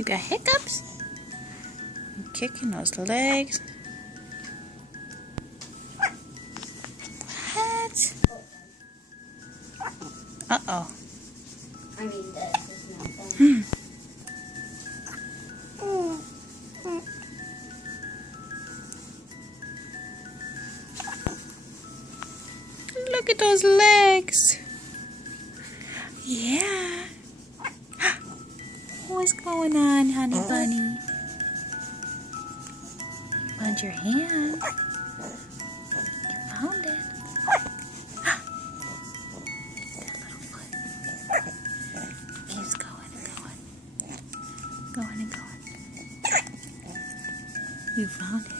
You got hiccups? You kicking those legs? What? Uh-oh. I mean, this is not done. Look at those legs. Yeah. What's going on, honey bunny? You found your hand. You found it. That little foot. Keeps going and going. Going and going. You found it.